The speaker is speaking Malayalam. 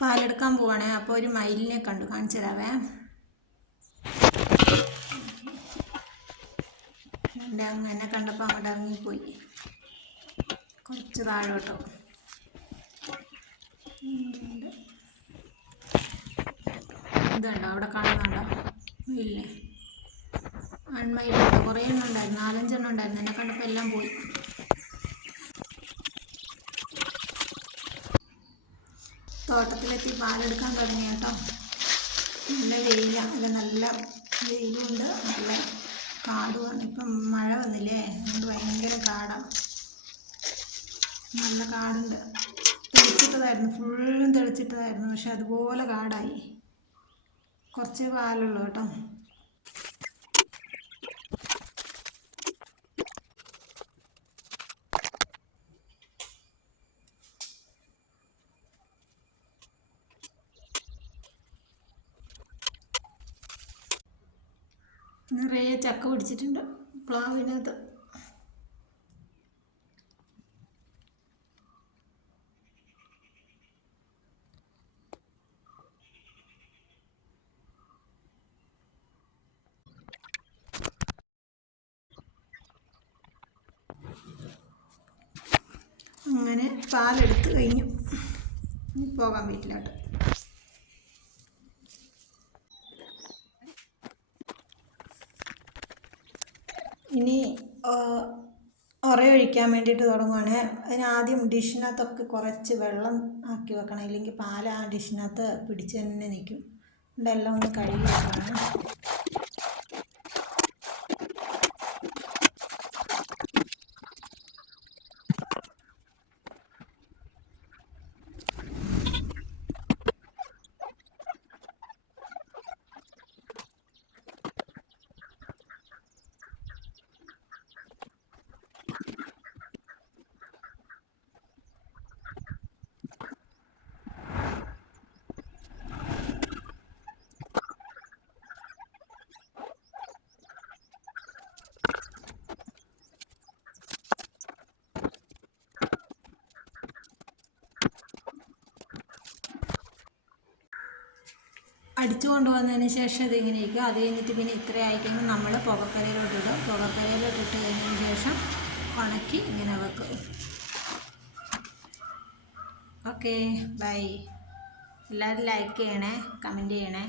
പാലെടുക്കാൻ പോവാണേ. അപ്പോൾ ഒരു മയിലിനെ കണ്ടു, കാണിച്ചു തരാവേ. എൻ്റെ അങ്ങനെ കണ്ടപ്പോൾ അങ്ങോട്ട് ഇറങ്ങിപ്പോയി, കുറച്ച് താഴോട്ടോ. ഇതുണ്ടോ അവിടെ കാണുന്നുണ്ടോ മയിലിനെ? ആൺമയിലുണ്ടോ? കുറേ എണ്ണം ഉണ്ടായിരുന്നു, 4-5 എണ്ണം ഉണ്ടായിരുന്നു. എന്നെ കണ്ടപ്പോൾ എല്ലാം പോയി. തോട്ടത്തിലെത്തി പാലെടുക്കാൻ തുടങ്ങി കേട്ടോ. നല്ല വെയിലാണ്, അല്ല നല്ല വെയിലുണ്ട്, നല്ല കാടുമാണ്. ഇപ്പം മഴ വന്നില്ലേ, അതുകൊണ്ട് ഭയങ്കര കാടാണ്, നല്ല കാടുണ്ട്. തെളിച്ചിട്ടതായിരുന്നു, ഫുള്ളും തെളിച്ചിട്ടതായിരുന്നു, പക്ഷെ അതുപോലെ കാടായി. കുറച്ച് പാലുള്ളൂ കേട്ടോ. നിറയെ ചക്ക പിടിച്ചിട്ടുണ്ട് പ്ലാവിനകത്ത്. അങ്ങനെ പാലെടുത്ത് കഴിഞ്ഞു, പോകാൻ വീട്ടിലോട്ട്. ഇനി ഒഴിക്കാൻ വേണ്ടിയിട്ട് തുടങ്ങുവാണ്. അതിനാദ്യം ഡിഷിനകത്തൊക്കെ കുറച്ച് വെള്ളം ആക്കി വെക്കണം, ഇല്ലെങ്കിൽ പാൽ ആ ഡിഷിനകത്ത് പിടിച്ച് തന്നെ നിൽക്കും. ഇതെല്ലാം ഒന്ന് കഴുകി വെക്കണം. അടിച്ചു കൊണ്ടുവന്നതിന് ശേഷം ഇതിങ്ങനെ ഇരിക്കും. അത് കഴിഞ്ഞിട്ട് പിന്നെ ഇത്ര ആയിക്കഴിഞ്ഞാൽ നമ്മൾ പുകക്കരയിലോട്ടിടും. പുകക്കരയിലോട്ടിട്ട് കഴിഞ്ഞതിന് ശേഷം ഉണക്കി ഇങ്ങനെ വെക്കും. Okay, bye. എല്ലാവരും ലൈക്ക് ചെയ്യണേ, കമൻറ്റ് ചെയ്യണേ.